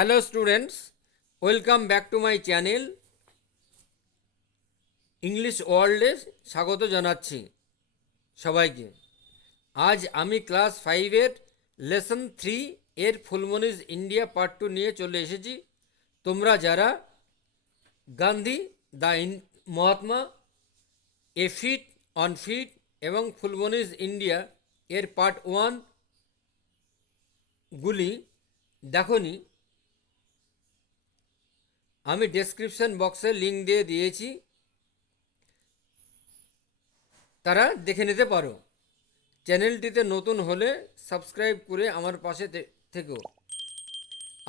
Hello students, welcome back to my channel English ওয়ার্ল্ডে স্বাগত জানাচ্ছি সবাইকে। আজ আমি ক্লাস 5-এর লেসন 3 এর ফুলমনিজ ইন্ডিয়া পার্ট 2 নিয়ে চলে এসেছি। তোমরা যারা Gandhi the Mahatma, a feat on feet এবং ফুলমনিজ ইন্ডিয়া এর পার্ট 1 গুলি দেখনি, আমি ডেসক্রিপশন বক্সে লিঙ্ক দিয়ে দিয়েছি, তারা দেখে নিতে পারো। চ্যানেলটিতে নতুন হলে সাবস্ক্রাইব করে আমার পাশে থেকো,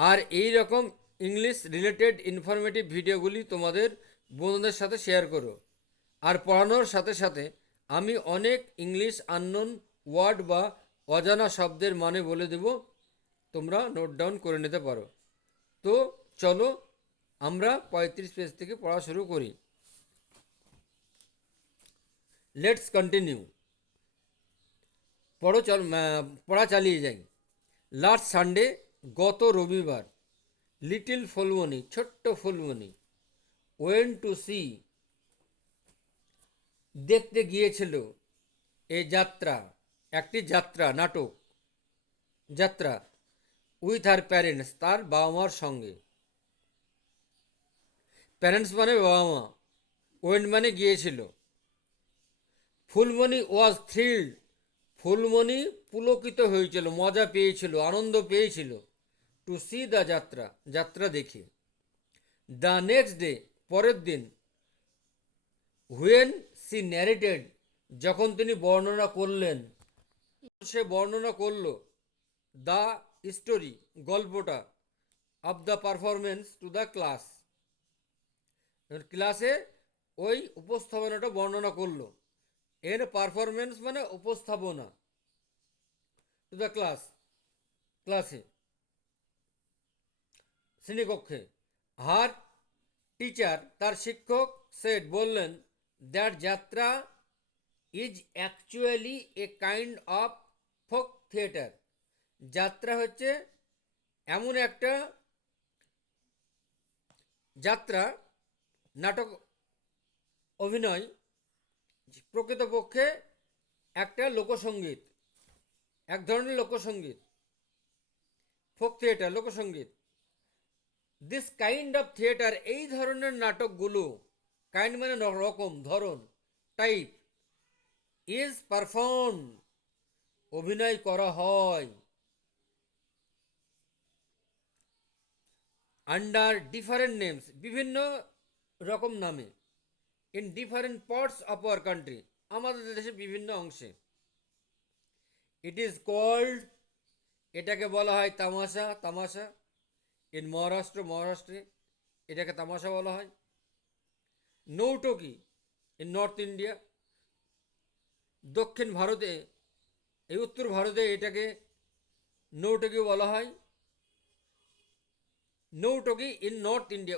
আর এই রকম ইংলিশ রিলেটেড ইনফরমেটিভ ভিডিওগুলি তোমাদের বন্ধুদের সাথে শেয়ার করো। আর পড়ানোর সাথে সাথে আমি অনেক ইংলিশ আননোন ওয়ার্ড বা অজানা শব্দের মানে বলে দেব, তোমরা নোট ডাউন করে নিতে পারো। তো চলো আমরা 35 পেজ থেকে পড়া শুরু করি। Let's continue. পড়া চালিয়ে যাই। লাস্ট সানডে, গত রবিবার, লিটিল ফুলমণি, ছোট্ট ফুলমণি, ওয়েন্ট টু সি, দেখতে গিয়েছিল, এ যাত্রা, একটি যাত্রা, নাটক, যাত্রা, উইথ হার প্যারেন্টস, তার বাবা মার সঙ্গে। প্যারেন্টস মানে বাবা মা, ওয়েন্ট মানে গিয়েছিল। ফুলমণি ওয়াজ থ্রিল্ড, ফুলমণি পুলকিত হয়েছিল, মজা পেয়েছিল, আনন্দ পেয়েছিল। টু সি দ্য যাত্রা, যাত্রা দেখে। দ্য নেক্সট ডে, পরের দিন, হুয়েন সি ন্যারেটেড, যখন তিনি বর্ণনা করলেন, সে বর্ণনা করল, দ্য স্টোরি, গল্পটা, of the performance to the class, ক্লাসে ওই উপস্থাপনাটা বর্ণনা করলো। এর পারফরমেন্স মানে উপস্থাপনা, টু দ্য ক্লাস, ক্লাসে, শ্রেণীকক্ষে। হার টিচার, তার শিক্ষক, সেড, বললেন, দ্যাট যাত্রা is actually a kind of folk theatre, যাত্রা হচ্ছে এমন একটা যাত্রা, নাটক, অভিনয়, প্রকৃতপক্ষে একটা লোকসঙ্গীত, এক ধরনের লোকসঙ্গীত, ফোক থিয়েটার, লোকসঙ্গীত। দিস কাইন্ড অফ থিয়েটার, এই ধরনের নাটকগুলো, কাইন্ড মানে রকম, ধরন, টাইপ, ইজ পারফর্ম, অভিনয় করা হয়, আন্ডার ডিফারেন্ট নেমস, বিভিন্ন রকম নামে, in different parts of our country, আমাদের দেশের বিভিন্ন অংশে। ইট ইজ কল্ড, এটাকে বলা হয় তামাশা, তামাশা। ইন মহারাষ্ট্র, মহারাষ্ট্রে এটাকে তামাশা বলা হয়। নৌটকি, ইন নর্থ ইন্ডিয়া, দক্ষিণ ভারতে, এই উত্তর ভারতে এটাকে নৌটকি বলা হয়। নৌটকি ইন নর্থ ইন্ডিয়া,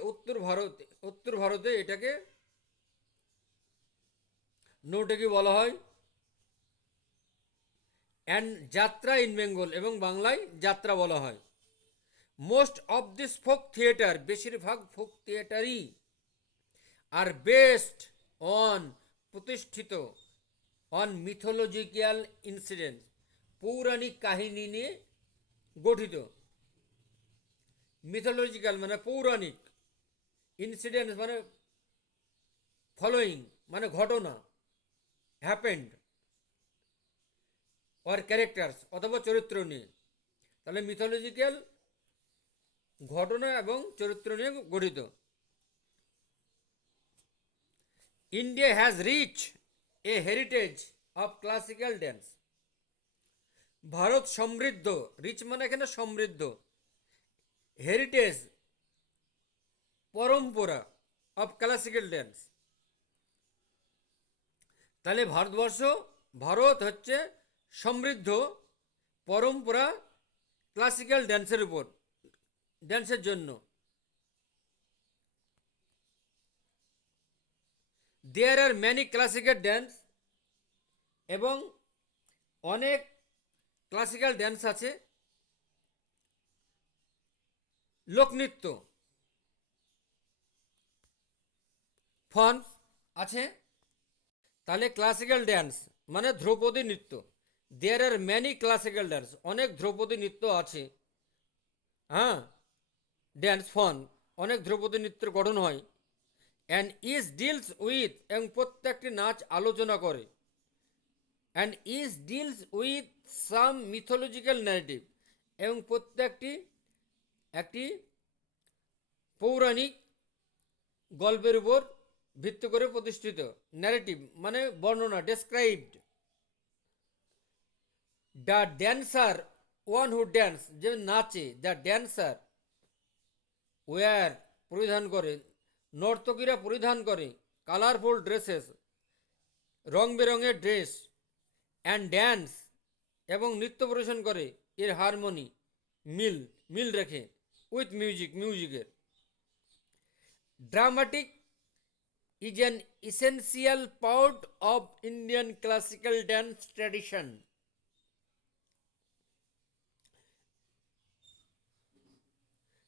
উত্তর ভারতে এটাকে নৌটকি বলা হয়। অ্যান্ড যাত্রা ইন বেঙ্গল, এবং বাংলায় যাত্রা বলা হয়। Most of this folk theatre, বেশিরভাগ ফোক থিয়েটারই, আর বেস্ট অন, প্রতিষ্ঠিত, অন মিথোলজিক্যাল ইনসিডেন্ট, পৌরাণিক কাহিনী নিয়ে গঠিত। মিথোলজিক্যাল মানে পৌরাণিক, ইনসিডেন্ট মানে ফলোয়িং মানে ঘটনা, হ্যাপেন্ড, অর ক্যারেক্টার্স অথবা চরিত্র নিয়ে। তাহলে মিথোলজিক্যাল, ঘটনা এবং চরিত্র নিয়ে গঠিত। India has rich a heritage of classical dance, Bharat সমৃদ্ধ, রিচ মানে এখানে সমৃদ্ধ, হেরিটেজ পরম্পরা, অফ ক্লাসিক্যাল ড্যান্স। তাহলে ভারত হচ্ছে সমৃদ্ধ পরম্পরা ক্লাসিক্যাল ড্যান্সের উপর, ড্যান্সের জন্য। দেয়ার আর ম্যানি ক্লাসিক্যাল ড্যান্স, এবং অনেক ক্লাসিক্যাল ড্যান্স আছে। লোকনৃত্য। ফন আছে, তাহলে ক্লাসিক্যাল ড্যান্স মানে ধ্রুপদী নৃত্য। দেয়ার আর ম্যানি ক্লাসিক্যাল ড্যান্স, অনেক ধ্রুপদী নৃত্য আছে। হ্যাঁ, ড্যান্স ফন, অনেক ধ্রুপদী নৃত্যের গঠন হয়। অ্যান্ড ইজ ডিলস উইথ, এবং প্রত্যেকটি নাচ আলোচনা করে। And is deals with some mythological narrative, এবং প্রত্যেকটি একটি পৌরাণিক গল্পের উপর ভিত্তি করে প্রতিষ্ঠিত। ন্যারেটিভ মানে বর্ণনা, described. The dancer, one who dance, যে নাচে, দ্য ড্যান্সার ওয়ার পরিধান করে, নর্তকীরা পরিধান করে কালারফুল ড্রেসেস, রং বেরঙের ড্রেস। অ্যান্ড ড্যান্স, এবং নৃত্য পরিবেশন করে এর হারমোনি, মিল মিল রেখে উইথ মিউজিক, মিউজিকের। Dramatic is an essential part of Indian classical dance tradition.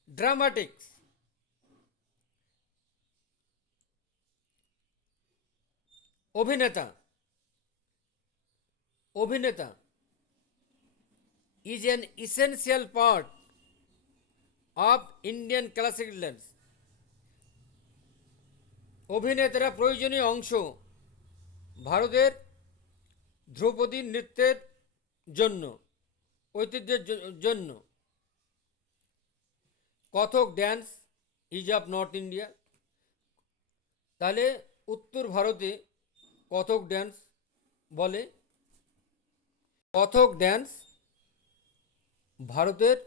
Dramatics, অভিনেতা, অভিনেতা is an essential part of Indian classical dance. অভিনেতারা প্রয়োজনীয় অংশ ভারতের ধ্রুপদী নৃত্যের জন্য, ঐতিহ্যের জন্য। Kathak dance is of north India, তাহলে উত্তর ভারতে কথক ড্যান্স বলে। কথক ড্যান্স ভারতের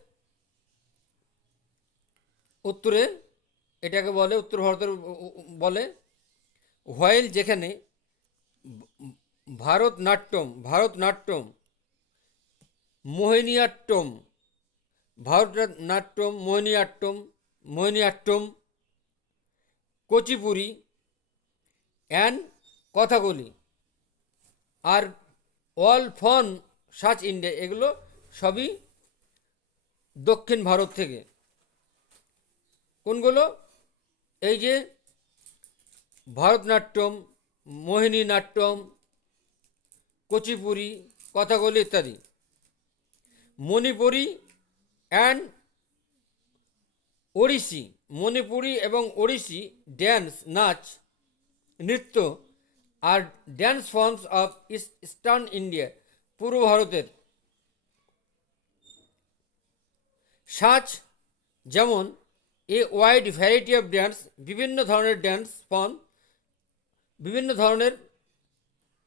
উত্তরে এটাকে বলে, উত্তর ভারতের বলে। হোয়াইল, যেখানে ভারতনাট্যম, মোহিনীয়াট্টম, ভারতনাট্যম, মোহিনীয়াট্টম, কুচিপুড়ি অ্যান্ড কথাকলি আর অল ফন সাচ ইন্ডিয়া, এগুলো সবই দক্ষিণ ভারত থেকে। কোনগুলো? এই যে ভারতনাট্যম, মোহিনীনাট্যম, কুচিপুড়ি, কথাকলি ইত্যাদি। মণিপুরি অ্যান্ড ওড়িশি, মণিপুরি এবং ওড়িশি ড্যান্স, নাচ, নৃত্য আর dance forms of eastern India, পূর্ব ভারতের। সাচ, যেমন a wide variety of dance, বিভিন্ন ধরনের ড্যান্স ফর্ম, বিভিন্ন ধরনের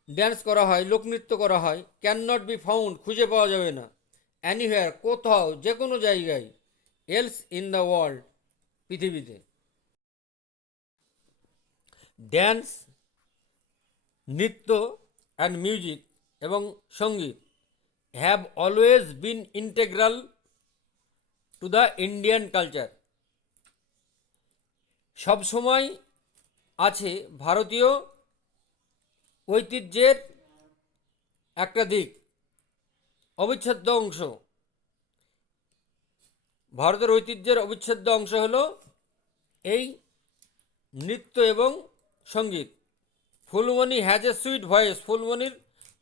ড্যান্স করা হয়, লোকনৃত্য করা হয়। ক্যান নট বি ফাউন্ড, খুঁজে পাওয়া যাবে না। অ্যানিহোয়ার, কোথাও, যে কোনো জায়গায়। এলস ইন দ্য ওয়ার্ল্ড, পৃথিবীতে। ড্যান্স, নৃত্য অ্যান্ড মিউজিক এবং সঙ্গীত have always been integral to the Indian culture, সবসময় আছে ভারতীয় ঐতিহ্যের একটা দিক, অবিচ্ছেদ্য অংশ। ভারতের ঐতিহ্যের অবিচ্ছেদ্য অংশ হলো এই নৃত্য এবং সঙ্গীত। Phulmoni has a sweet voice, ফুলমণির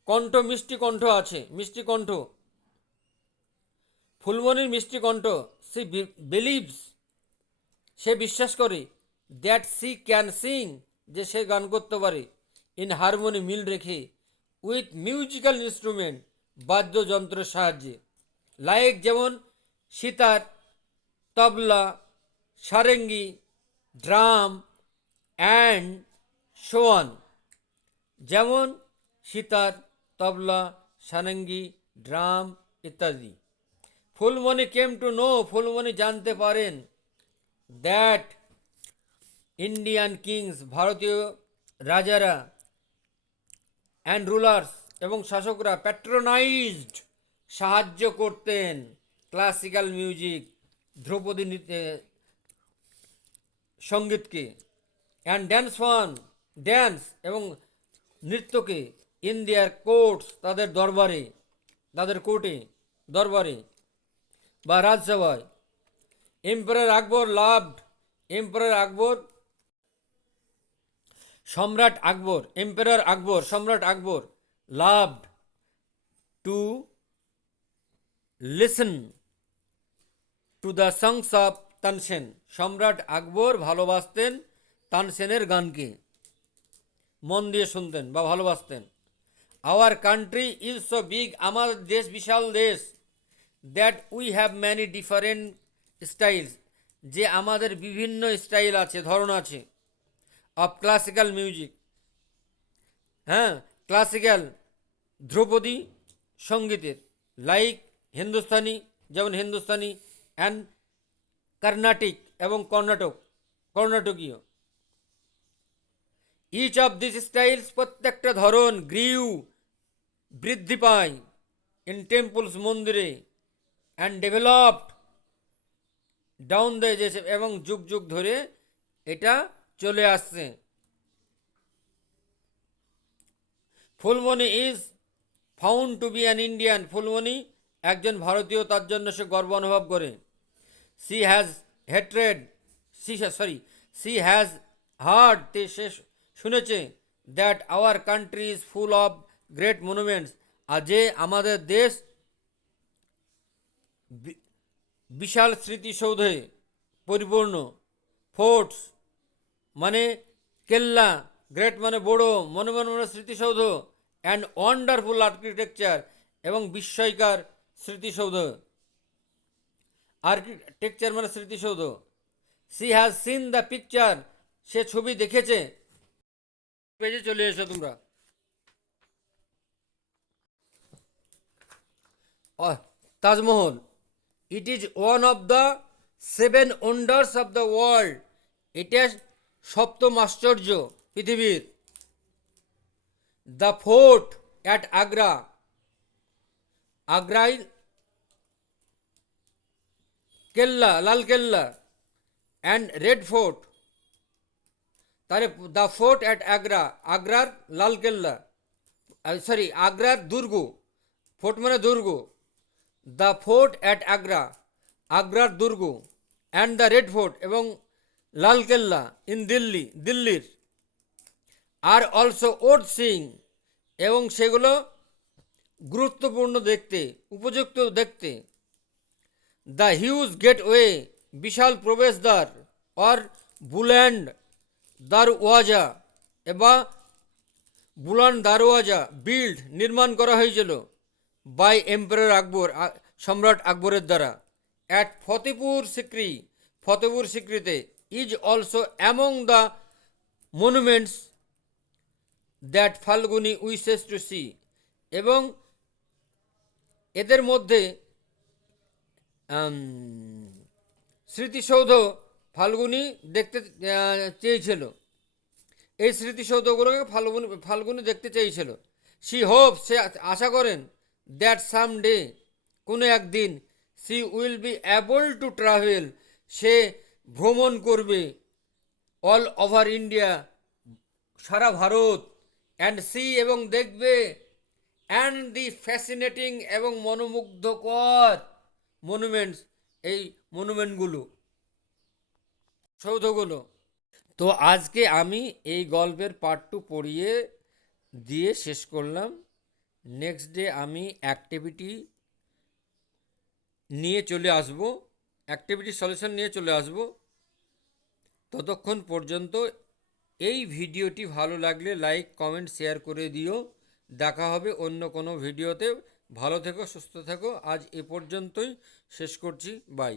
কণ্ঠ, মিষ্টি কণ্ঠ আছে, মিষ্টি কণ্ঠ। ফুলমণির মিষ্টি কণ্ঠ। সি বিলিভস, সে বিশ্বাস করে। দ্যাট সি ক্যান সিং, যে সে গান করতে পারে। ইন হারমোনি, মিল রেখে। উইথ মিউজিক্যাল ইনস্ট্রুমেন্ট, বাদ্যযন্ত্রের সাহায্যে। লাইক, যেমন সিতার, তবলা, সারেঙ্গি, ড্রাম অ্যান্ড সোয়ান। যেমন সিতার, তবলা, সারেঙ্গি, ড্রাম ইত্যাদি। Phulmoni came to know, Phulmoni জানতে পারেন। দ্যাট ইন্ডিয়ান কিংস, ভারতীয় রাজারা, অ্যান্ড রুলার্স, এবং শাসকরা, প্যাট্রোনাইজড, সাহায্য করতেন ক্লাসিক্যাল মিউজিক, ধ্রুপদী সঙ্গীতকে। অ্যান্ড ড্যান্স ফর্ম, ড্যান্স এবং নৃত্যকে। ইন দেয়ার কোর্টস, তাদের দরবারে, তাদের কোর্টে, দরবারে বা রাজসভায়। Emperor Akbar loved, emperor Akbar, সম্রাট আকবর, এম্পারার আকবর, সম্রাট Akbar loved to listen to the songs of Tansen. সম্রাট আকবর ভালোবাসতেন তানসেনের গানকে, মন দিয়ে শুনতেন বা ভালোবাসতেন। Our country is so big, আমার দেশ বিশাল দেশ। That we have many different styles, যে আমাদের বিভিন্ন স্টাইল আছে, ধরন আছে। অফ ক্লাসিক্যাল মিউজিক, হ্যাঁ ক্লাসিক্যাল ধ্রুপদী সঙ্গীতের, লাইক হিন্দুস্তানি, যেমন হিন্দুস্তানি, অ্যান্ড কর্ণাটিক এবং কর্ণাটকীয়। ইচ অফ দিস স্টাইলস, প্রত্যেকটা ধরন, গ্রিউ বৃদ্ধি পায়, ইন টেম্পলস মন্দিরে, and developed down the ages, এবং যুগ যুগ ধরে এটা চলে আসছে। Phulmoni is found to be an Indian, Phulmoni একজন ভারতীয়, তার জন্য সে গর্ব অনুভব করে। She has hatred, she has heard, সে শুনেছে, that our country is full of great monuments, আর যে আমাদের দেশ বিশাল স্মৃতিসৌধে পরিপূর্ণ। ফোর্টস মানে কেল্লা, গ্রেট মানে বড়, মনুমেন্ট মানে স্মৃতিসৌধ, অ্যান্ড ওয়ান্ডারফুল আর্কিটেকচার, এবং বিস্ময়কার স্মৃতিসৌধ, আর্কিটেকচার মানে স্মৃতিসৌধ। She has seen the picture, সে ছবি দেখেছে। পেজে চলে এসো তোমরা। Taj Mahal, it is one of the seven wonders of the world, এটা সপ্তম আশ্চর্য পৃথিবীর। দ্য ফোর্ট অ্যাট আগ্রা, আগ্রায় কেল্লা, লাল কেল্লা, অ্যান্ড রেড ফোর্ট, তাহলে দ্য ফোর্ট অ্যাট আগ্রা, আগ্রার লাল কেল্লা, আগ্রার দুর্গ, ফোর্ট মানে দুর্গ, দ্য ফোর্ট অ্যাট আগ্রা, আগ্রার দুর্গ, অ্যান্ড দ্য রেড ফোর্ট, এবং লাল কেল্লা, ইন দিল্লি, দিল্লির, আর অলসো ওর্থ সিং, এবং সেগুলো গুরুত্বপূর্ণ দেখতে, উপযুক্ত দেখতে। দ্য হিউজ গেটওয়ে, বিশাল প্রবেশদ্বার, অর বুল্যান্ড দারওয়াজা, বা বুলান দারওয়াজা, বিল্ড নির্মাণ করা হয়েছিল বাই এম্পারার আকবর, সম্রাট আকবরের দ্বারা। অ্যাট ফতেপুর সিক্রি, ফতেপুর সিক্রিতে, is also among the monuments that Falguni wishes to see, এবং এদের মধ্যে স্মৃতিসৌধ ফাল্গুনি দেখতে চেয়েছিল, এই স্মৃতিসৌধগুলোকে ফাল্গুনি দেখতে চেয়েছিল। সি হোপ, সে আশা করেন, দ্যাট সাম ডে, কোনো একদিন, she will be able to travel, সে ভ্রমণ করবে, অল ওভার ইন্ডিয়া, সারা ভারত, অ্যান্ড সি, এবং দেখবে, অ্যান্ড দি ফ্যাসিনেটিং, এবং মনোমুগ্ধকর মনুমেন্টস, এই মনুমেন্টগুলো, সৌধগুলো। তো আজকে আমি এই গল্পের পার্ট 2 পড়িয়ে দিয়ে শেষ করলাম। নেক্সট ডে আমি অ্যাক্টিভিটি নিয়ে চলে আসব, অ্যাক্টিভিটি সলিউশন নিয়ে চলে আসব। ততক্ষণ পর্যন্ত এই ভিডিওটি ভালো লাগলে লাইক কমেন্ট শেয়ার করে দিও। দেখা হবে অন্য কোনো ভিডিওতে। ভালো থেকো, সুস্থ থেকো। আজ এ পর্যন্তই শেষ করছি, বাই।